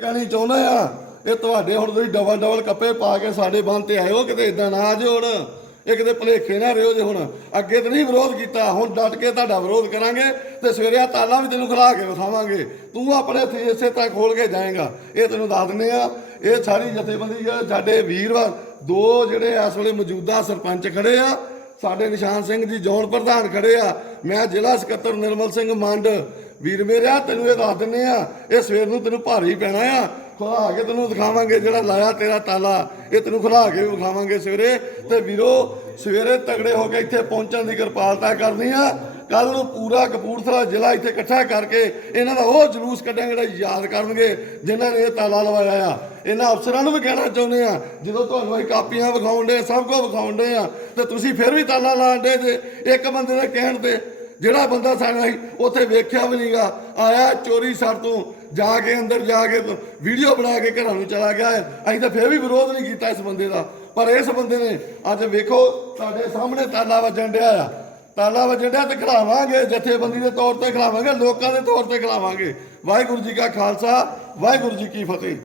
ਕਹਿਣੀ ਚਾਹੁੰਦਾ ਆ, ਇਹ ਤੁਹਾਡੇ ਹੁਣ ਤੁਸੀਂ ਡਬਲ ਡਬਲ ਕੱਪੇ ਪਾ ਕੇ ਸਾਡੇ ਬੰਦ ਤੇ ਆਇਓ ਕਿਤੇ ਇਦਾਂ ਨਾ ਆ ਹੁਣ। ਇਹ ਕਿਤੇ ਭਲੇਖੇ ਨਾ ਰਿਓ ਜੇ ਹੁਣ। ਅੱਗੇ ਤਾਂ ਨਹੀਂ ਵਿਰੋਧ ਕੀਤਾ, ਹੁਣ ਡਟ ਕੇ ਤੁਹਾਡਾ ਵਿਰੋਧ ਕਰਾਂਗੇ ਤੇ ਸਵੇਰੇ ਆ ਤਾਲਾ ਵੀ ਤੈਨੂੰ ਖਲਾ ਕੇ ਵਿਖਾਵਾਂਗੇ। ਤੂੰ ਆਪਣੇ ਇਸੇ ਤਰ੍ਹਾਂ ਖੋਲ ਕੇ ਜਾਏਗਾ। ਇਹ ਤੈਨੂੰ ਦੱਸ ਦਿੰਦੇ ਆ, ਇਹ ਸਾਰੀ ਜਥੇਬੰਦੀ ਆ, ਸਾਡੇ ਵੀਰਵਾਰ ਦੋ ਜਿਹੜੇ ਇਸ ਵੇਲੇ ਮੌਜੂਦਾ ਸਰਪੰਚ ਖੜੇ ਆ, ਸਾਡੇ ਨਿਸ਼ਾਨ ਸਿੰਘ ਜੀ ਜੌਨ ਪ੍ਰਧਾਨ ਖੜੇ ਆ। ਮੈਂ ਜ਼ਿਲ੍ਹਾ ਸਕੱਤਰ ਨਿਰਮਲ ਸਿੰਘ ਮੰਡ ਵੀਰ ਮੇਰਿਆ ਤੈਨੂੰ ਇਹ ਦੱਸ ਦਿੰਨੇ ਆ, ਇਹ ਸਵੇਰ ਨੂੰ ਤੈਨੂੰ ਭਾਰੀ ਪੈਣਾ ਆ। ਖੁਲਾ ਕੇ ਤੈਨੂੰ ਦਿਖਾਵਾਂਗੇ ਜਿਹੜਾ ਲਾਇਆ ਤੇਰਾ ਤਾਲਾ, ਇਹ ਤੈਨੂੰ ਖੁਲਾ ਕੇ ਵਿਖਾਵਾਂਗੇ ਸਵੇਰੇ। ਤੇ ਵੀਰੋ, ਸਵੇਰੇ ਤਗੜੇ ਹੋ ਕੇ ਇੱਥੇ ਪਹੁੰਚਣ ਦੀ ਕਿਰਪਾਲਤਾ ਕਰਨੀ ਆ। ਕੱਲ ਨੂੰ ਪੂਰਾ ਕਪੂਰਥਲਾ ਜ਼ਿਲ੍ਹਾ ਇੱਥੇ ਇਕੱਠਾ ਕਰਕੇ ਇਹਨਾਂ ਦਾ ਉਹ ਜਲੂਸ ਕੱਢਾਂਗੇ ਜਿਹੜਾ ਯਾਦ ਕਰਨਗੇ, ਜਿਨ੍ਹਾਂ ਨੇ ਇਹ ਤਾਲਾ ਲਵਾਇਆ ਆ। ਇਹਨਾਂ ਅਫਸਰਾਂ ਨੂੰ ਵੀ ਕਹਿਣਾ ਚਾਹੁੰਦੇ ਆ, ਜਦੋਂ ਤੁਹਾਨੂੰ ਅਸੀਂ ਕਾਪੀਆਂ ਵਿਖਾਉਂਦੇ ਸਭ ਕੁਝ ਵਿਖਾਉਂਦੇ ਆ, ਤੇ ਤੁਸੀਂ ਫਿਰ ਵੀ ਤਾਲਾ ਲਾਉਂਦੇ ਤੇ ਇੱਕ ਬੰਦੇ ਦੇ ਕਹਿਣ ਤੇ ਜਿਹੜਾ ਬੰਦਾ ਸਾਡਾ ਸੀ ਉੱਥੇ ਵੇਖਿਆ ਵੀ ਨਹੀਂਗਾ ਆਇਆ ਚੋਰੀ ਸਰ ਤੋਂ, ਜਾ ਕੇ ਅੰਦਰ ਜਾ ਕੇ ਵੀਡੀਓ ਬਣਾ ਕੇ ਘਰਾਂ ਨੂੰ ਚਲਾ ਗਿਆ ਹੈ। ਅਸੀਂ ਤਾਂ ਫਿਰ ਵੀ ਵਿਰੋਧ ਨਹੀਂ ਕੀਤਾ ਇਸ ਬੰਦੇ ਦਾ। ਪਰ ਇਸ ਬੰਦੇ ਨੇ ਅੱਜ ਵੇਖੋ, ਤੁਹਾਡੇ ਸਾਹਮਣੇ ਤਾਲਾ ਵੱਜਣ ਡਿਆ ਆ। ਤਾਲਾ ਵੱਜਣ ਡਿਆ ਤੇ ਖਿਲਾਵਾਂਗੇ ਜਥੇਬੰਦੀ ਦੇ ਤੌਰ ਤੇ ਖਿਲਾਵਾਂਗੇ ਲੋਕਾਂ ਦੇ ਤੌਰ ਤੇ ਖਿਲਾਵਾਂਗੇ ਵਾਹਿਗੁਰੂ ਜੀ ਕਾ ਖਾਲਸਾ, ਵਾਹਿਗੁਰੂ ਜੀ ਕੀ ਫਤਿਹ।